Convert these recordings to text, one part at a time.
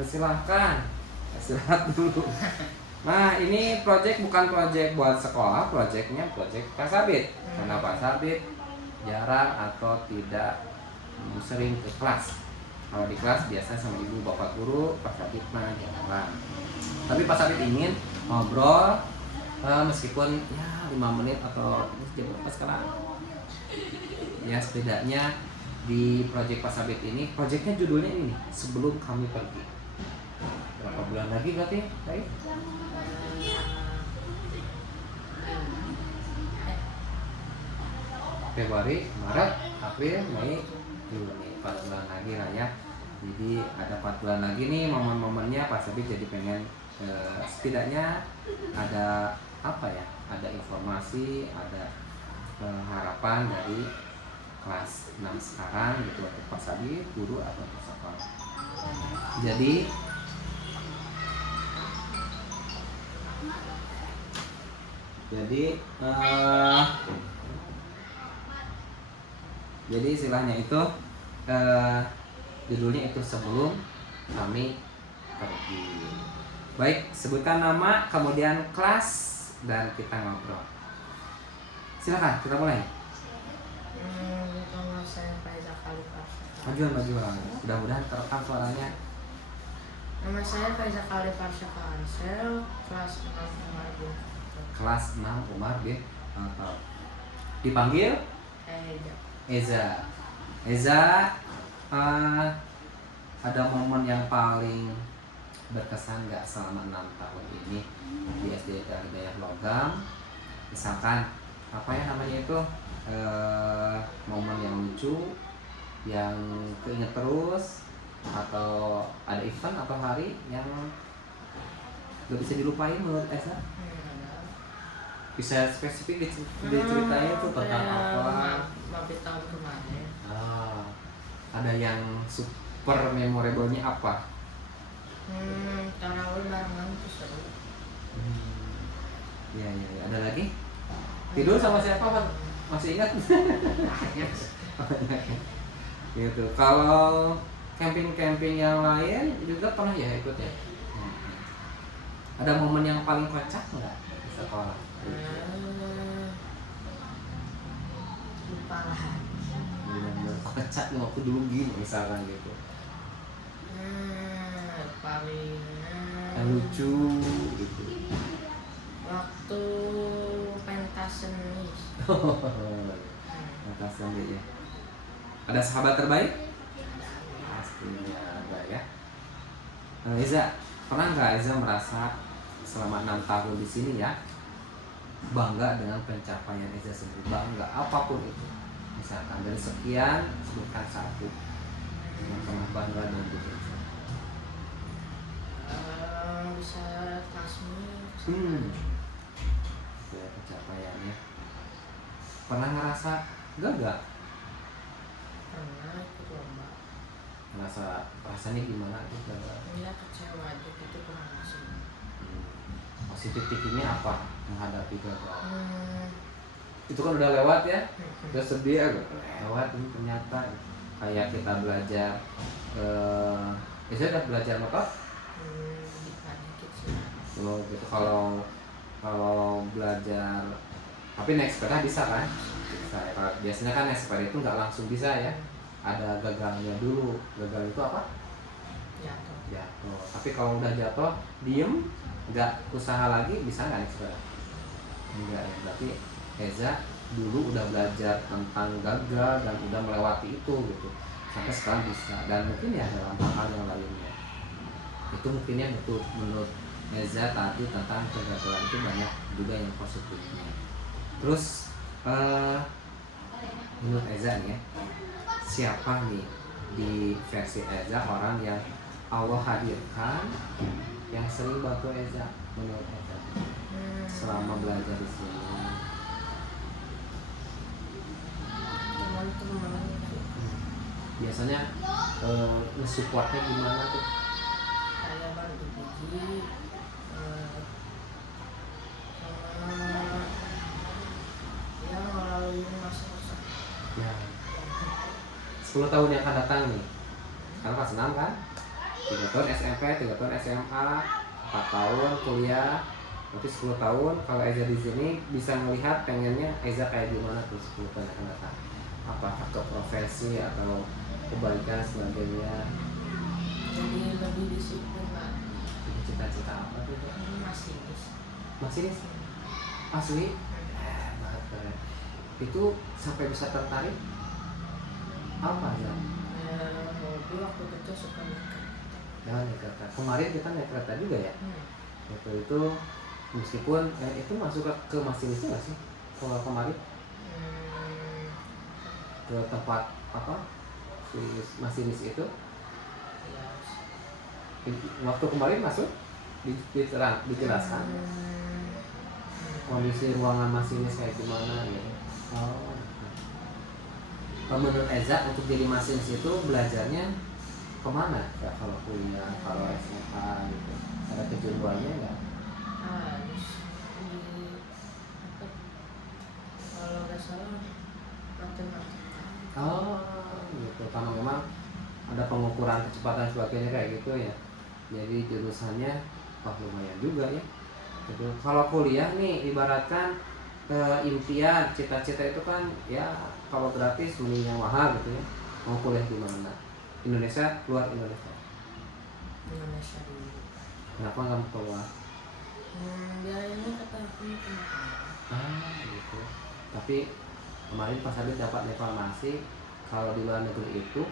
Silahkan istirahat dulu. Nah, ini project bukan project buat sekolah, projectnya project Pak Sabit. Karena Pak Sabit jarang atau tidak sering ke kelas. Kalau di kelas biasa sama ibu bapak guru, Pak Sabit mah jarang. Tapi Pak Sabit ingin ngobrol meskipun ya 5 menit atau jam berapa sekarang. Ya setidaknya di project Pak Sabit ini, projectnya judulnya ini nih, Sebelum Kami Pergi. Berapa bulan lagi berarti? Baik. Februari, Maret, April, Mei, Juni, 4 bulan lagi lah ya. Jadi ada 4 bulan lagi nih momen-momennya Pak Sabit jadi pengen setidaknya ada apa ya? Ada informasi, ada harapan dari kelas 6 sekarang gitu untuk Pak Sabit, guru atau untuk sekolah. Jadi istilahnya itu judulnya itu Sebelum Kami Pergi. Baik, sebutkan nama, kemudian kelas, dan kita ngobrol. Silakan, kita mulai. Nama saya Faiza Khalifah. Majuan. Mudah-mudahan terekam suaranya. Nama saya Faiza Khalifah Ansel, kelas 6 Umar bin. Kelas 6 Umar bin. Dipanggil Eza. Ada momen yang paling berkesan nggak selama 6 tahun ini di SD Hidayah Logam? Misalkan apa ya namanya itu momen yang lucu, yang keinget terus, atau ada event atau hari yang gak bisa dilupain menurut Eza? Bisa spesifik diceritain tuh tentang apa? Mabit tahun kemarin. Ada yang super memorable-nya apa? Tarawih barengan itu seru. Iya. Ada lagi? Tidur sama siapa, Pak? Masih ingat? Gitu. Kalau camping yang lain juga pernah ya ikut ya? Ada momen yang paling kocak nggak di sekolah? Lupa lah. Benar-benar kocak nih waktu dulu gini misalkan gitu. Paling Yang lucu gitu. waktu pentas seni. Pentas seni ya. Ada sahabat terbaik? Pastinya ada ya. Eza, pernah nggak Eza merasa selama 6 tahun di sini ya bangga dengan pencapaian Eza sendiri, bangga apapun itu, misalkan dari sekian sebutkan satu yang pernah bangga dengan diri Eza. Bisa tasmi. Ya pencapaiannya. Pernah ngerasa gagal? Pernah ikut lomba. Ngerasa rasanya gimana tuh gagal? Ya kecewa aja gitu, kurang masuk. Positif thinking-nya apa menghadapi gagal? Itu kan udah lewat ya, udah sedih agak lewat ini ternyata. Kayak kita belajar udah belajar motor? Dikit sih. Gitu. Kalau belajar tapi naik sepeda bisa kan? Bisa ya. Kalau biasanya kan naik sepeda itu nggak langsung bisa ya, ada gagalnya dulu. Gagal itu apa? Jatuh. Tapi kalau udah jatuh diem, nggak usaha lagi, bisa nggak naik sepeda? Enggak ya. Berarti Eza dulu udah belajar tentang gagal dan udah melewati itu gitu, sampai sekarang bisa. Dan mungkin ya dalam hal yang lainnya itu mungkin ya menurut Eza tadi tentang kegagalan itu banyak juga yang positifnya. Terus menurut Eza nih ya, siapa nih di versi Eza orang yang Allah hadirkan yang sering bantu Eza menurut Eza selama belajar di sini? Teman-teman. Biasanya nge-supportnya gimana tuh? Kayak bantu biji, ya melalui masa-masa. Ya. 10 tahun yang akan datang nih, sekarang kelas 6 kan? 3 tahun SMP, 3 tahun SMA, 4 tahun kuliah, berarti 10 tahun. Kalau Eza di sini bisa melihat pengennya Eza kayak gimana tuh 10 tahun akan datang. Apakah ke profesi atau kebaikan sebagainya? Jadi lebih disiplin lah. Cita-cita apa tuh? Masinis. Masinis? Asli? Banget keren. Itu sampai bisa tertarik? Apa ya? Hobi waktu kecil suka naik kereta. Jangan naik kereta. Kemarin kita naik kereta juga ya. Waktu itu meskipun itu masuk ke masinis nggak sih? Kalau kemarin ke tempat apa? Si masinis itu Ya, waktu kemarin masuk dijelaskan kondisi ruangan masinis kayak gimana gitu. Oh. Menurut Eza untuk jadi masinis itu belajarnya kemana? Ya kalau kuliah, kalau SMA gitu, ada kejuruannya nggak? harus di apa? Kalau nggak salah matematika. Oh, gitu. Karena memang ada pengukuran kecepatan sebagainya kayak gitu ya. Jadi jurusannya lumayan juga ya. Gitu. Kalau kuliah nih ibaratkan impian, cita-cita itu kan ya kalau gratis mending yang mahal gitu ya. Mau kuliah di mana? Indonesia, luar Indonesia. Indonesia dulu. Kenapa nggak mau keluar? Biayanya kata aku Gitu. Tapi kemarin pas habis dapat informasi kalau di luar negeri itu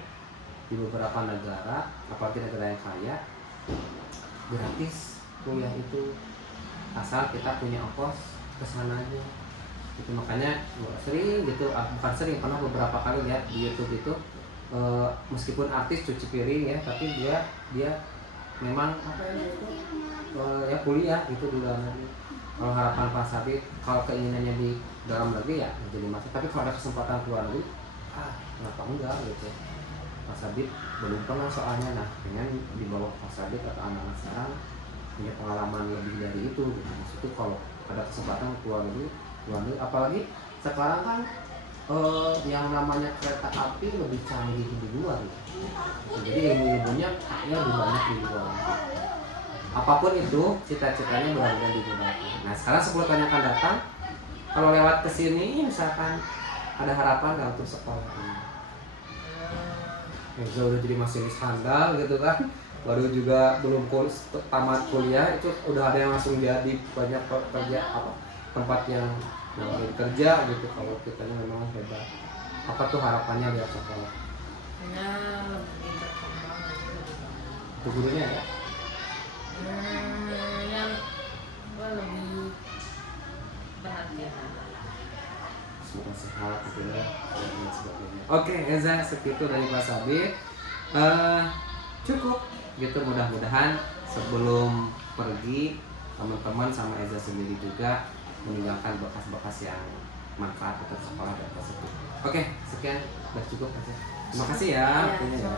di beberapa negara, apalagi negara yang kaya, gratis kuliah itu asal kita punya ongkos kesananya. Itu makanya sering gitu, bukan sering, pernah beberapa kali lihat di YouTube itu meskipun artis cuci piring ya, tapi dia memang apa itu ya kuliah gitu di dalam negeri. Kalau harapan Pak Sabit, kalau keinginannya di dalam negeri ya jadi masalah, tapi kalau ada kesempatan keluar negeri, kenapa enggak gitu. Pak Sabit belum pernah soalnya, nah dengan di bawah Pak Sabit atau anak-anak sekarang punya pengalaman lebih dari itu gitu. Maksudnya kalau ada kesempatan keluar negeri, apalagi sekarang kan yang namanya kereta api lebih canggih di luar gitu. Jadi ilmu-ilmunya ya lebih banyak di luar. Apapun itu cita-citanya benar-benar digunakan. Nah sekarang 10 tahun yang akan datang, kalau lewat kesini misalkan ada harapan nggak untuk sekolah ini? Eza udah jadi masinis handal gitu kan, baru juga belum tamat kuliah itu udah ada yang langsung dia di banyak kerja apa tempat yang nawarin kerja gitu. Kalau kitanya memang hebat, apa tuh harapannya biar sekolah? Ya lebih berkembang aja lebih banyak. Itu gurunya ya? Yang lebih perhatian. Semoga sehat gitu ya dan sebagainya. Oke Eza, segitu dari Pak Sabit. Cukup gitu, mudah-mudahan sebelum pergi teman-teman sama Eza sendiri juga meninggalkan bekas-bekas yang manfaat untuk sekolah dan positif. Oke, sekian, udah cukup aja. Terima kasih ya. Ya,